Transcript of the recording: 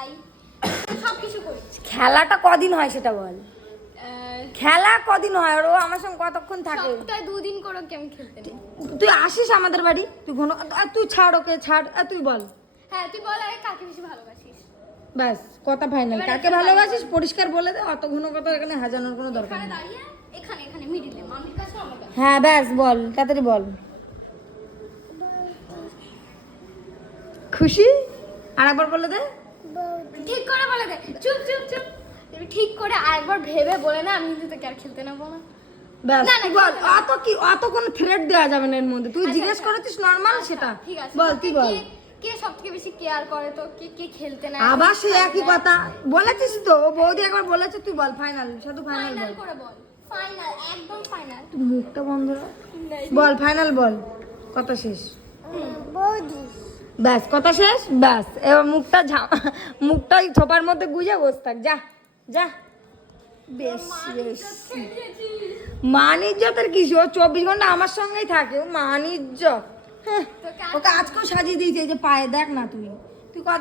খেলাই, সবকিছু করি। খেলাটা কদিন হয় সেটা বল। খেলা কদিন হয় আর ও আমার সঙ্গে কতক্ষণ থাকে? সপ্তাহে 2 দিন করে গেম খেলতে নেই। তুই আসিস আমাদের বাড়ি, তুই ঘন তুই ছাড় ওকে ছাড়, তুই বল। হ্যাঁ তুই বল আগে কাকে বেশি ভালোবাসিস। ব্যাস কথা ফাইনাল। এবার কাকে এখানে ভালোবাসিস পরিষ্কার বলে দে, অত ঘন কথা এখানে হাজানোর কোনো দরকার এখানে নেই। দাঁড়িয়ে এখানে মিডিলে মামির কাছে আমার কাছে। হ্যাঁ ব্যাস বল, তাড়াতাড়ি বল। খুশি? আরেকবার বলে দে। ঠিক করে বলে দে। চুপ চুপ চুপ। তুমি ঠিক করে আরেকবার ভেবে বলে না, আমি কিন্তু তোকে আর খেলতে নেবো না। ব্যাস না, না, তুই বল। ঠিক আছে। অত কোনো থ্রেট দেওয়া যাবে না এর মধ্যে। তুই আচ্ছা, জিজ্ঞেস আচ্ছা। করেছিস নর্মাল আচ্ছা, সেটা ঠিক আছে। বল, তোকে তুই বল। কে সবথেকে বেশি কেয়ার করে, তো কে খেলতে না? আবার সেই একই কথা বলেছিস তো, ও বৌদি একবার বলেছে, তুই বল ফাইনাল, শুধু ফাইনাল ফাইনাল বল। করে বল। ফাইনাল, একদম ফাইনাল। তুই মুখটা বন্ধ রাখ। বল ফাইনাল বল, কথা শেষ। ব্যাস কথা শেষ, ব্যাস এবার মুখটা থোপার মধ্যে গুজে বসে থাক, যা যা। বেশ বেশ। মান ইজ্জতের কিছু, ও 24 ঘন্টা আমার সঙ্গেই থাকে, ও মান ইজ্জত। হ্যাঁ, ওকে আজকেও সাজিয়ে দিয়েছে, এই যে পায়ে দেখ না তুই কদিন